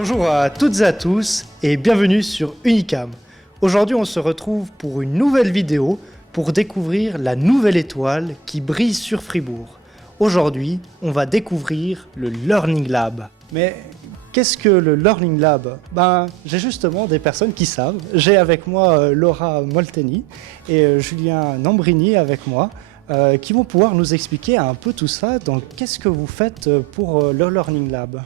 Bonjour à toutes et à tous et bienvenue sur Unicam. Aujourd'hui on se retrouve pour une nouvelle vidéo pour découvrir la nouvelle étoile qui brille sur Fribourg. Aujourd'hui on va découvrir le Learning Lab. Mais qu'est-ce que le Learning Lab? J'ai justement des personnes qui savent. J'ai avec moi Laura Molteni et Julien Nambrini avec moi qui vont pouvoir nous expliquer un peu tout ça. Donc qu'est-ce que vous faites pour le Learning Lab?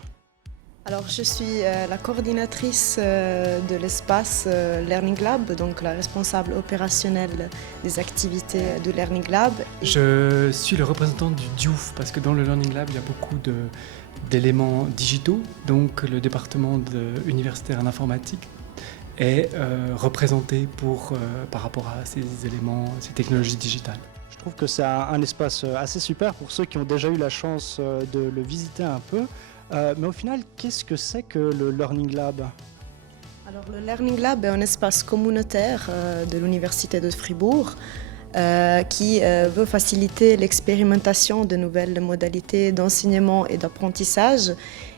Alors, je suis la coordinatrice de l'espace Learning Lab, donc la responsable opérationnelle des activités du Learning Lab. Je suis le représentant du DIOUF parce que dans le Learning Lab, il y a beaucoup d'éléments digitaux. Donc, le département universitaire en informatique est représenté par rapport à ces éléments, ces technologies digitales. Je trouve que c'est un espace assez super pour ceux qui ont déjà eu la chance de le visiter un peu. Mais au final, qu'est-ce que c'est que le Learning Lab? Alors, le Learning Lab est un espace communautaire de l'Université de Fribourg qui veut faciliter l'expérimentation de nouvelles modalités d'enseignement et d'apprentissage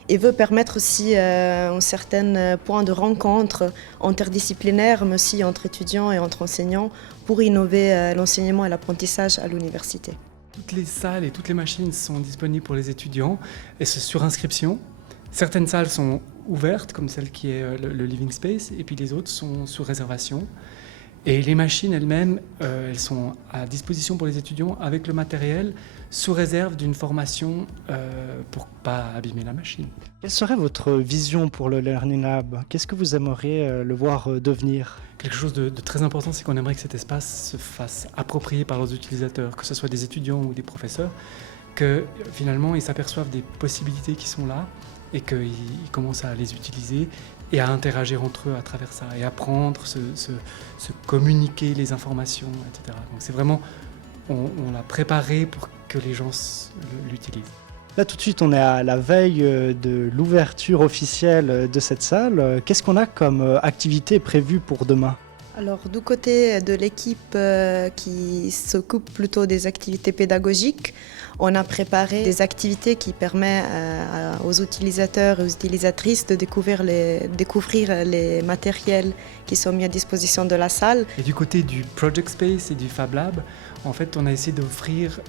et veut permettre aussi un certain point de rencontre interdisciplinaire, mais aussi entre étudiants et entre enseignants pour innover l'enseignement et l'apprentissage à l'université. Toutes les salles et toutes les machines sont disponibles pour les étudiants et c'est sur inscription. Certaines salles sont ouvertes, comme celle qui est le Living Space, et puis les autres sont sous réservation. Et les machines elles-mêmes, elles sont à disposition pour les étudiants avec le matériel, sous réserve d'une formation pour ne pas abîmer la machine. Quelle serait votre vision pour le Learning Lab? Qu'est-ce que vous aimeriez le voir devenir? Quelque chose de très important, c'est qu'on aimerait que cet espace se fasse approprier par leurs utilisateurs, que ce soit des étudiants ou des professeurs, que finalement ils s'aperçoivent des possibilités qui sont là et qu'ils commencent à les utiliser et à interagir entre eux à travers ça et apprendre, se communiquer les informations, etc. Donc c'est vraiment, on l'a préparé pour que les gens l'utilisent. Là tout de suite on est à la veille de l'ouverture officielle de cette salle. Qu'est-ce qu'on a comme activité prévue pour demain? Alors, du côté de l'équipe qui s'occupe plutôt des activités pédagogiques, on a préparé des activités qui permettent aux utilisateurs et aux utilisatrices de découvrir les matériels qui sont mis à disposition de la salle. Et du côté du Project Space et du Fab Lab, en fait, on a essayé d'offrir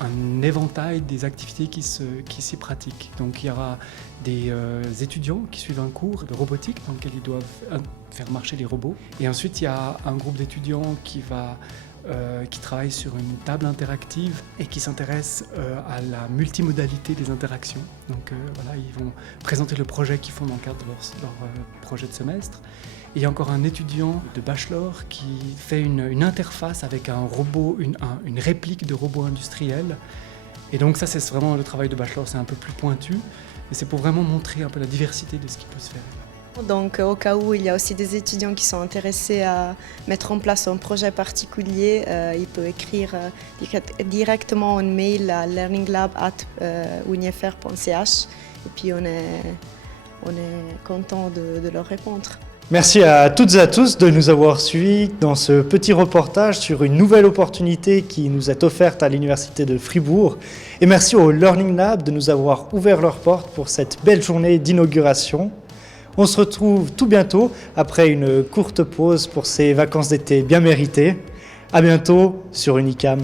un éventail des activités qui s'y pratiquent. Donc, il y aura des étudiants qui suivent un cours de robotique dans lequel ils doivent faire marcher les robots. Et ensuite, il y a un groupe d'étudiants qui travaille sur une table interactive et qui s'intéresse à la multimodalité des interactions. Donc voilà, ils vont présenter le projet qu'ils font dans le cadre de leur projet de semestre. Et il y a encore un étudiant de bachelor qui fait une interface avec un robot, une réplique de robot industriel. Et donc ça, c'est vraiment le travail de bachelor, c'est un peu plus pointu. Et c'est pour vraiment montrer un peu la diversité de ce qui peut se faire. Donc au cas où il y a aussi des étudiants qui sont intéressés à mettre en place un projet particulier, ils peuvent écrire directement un mail à learninglab@unifr.ch et puis on est content de leur répondre. Merci à toutes et à tous de nous avoir suivis dans ce petit reportage sur une nouvelle opportunité qui nous est offerte à l'Université de Fribourg. Et merci au Learning Lab de nous avoir ouvert leurs portes pour cette belle journée d'inauguration. On se retrouve tout bientôt après une courte pause pour ces vacances d'été bien méritées. À bientôt sur Unicam.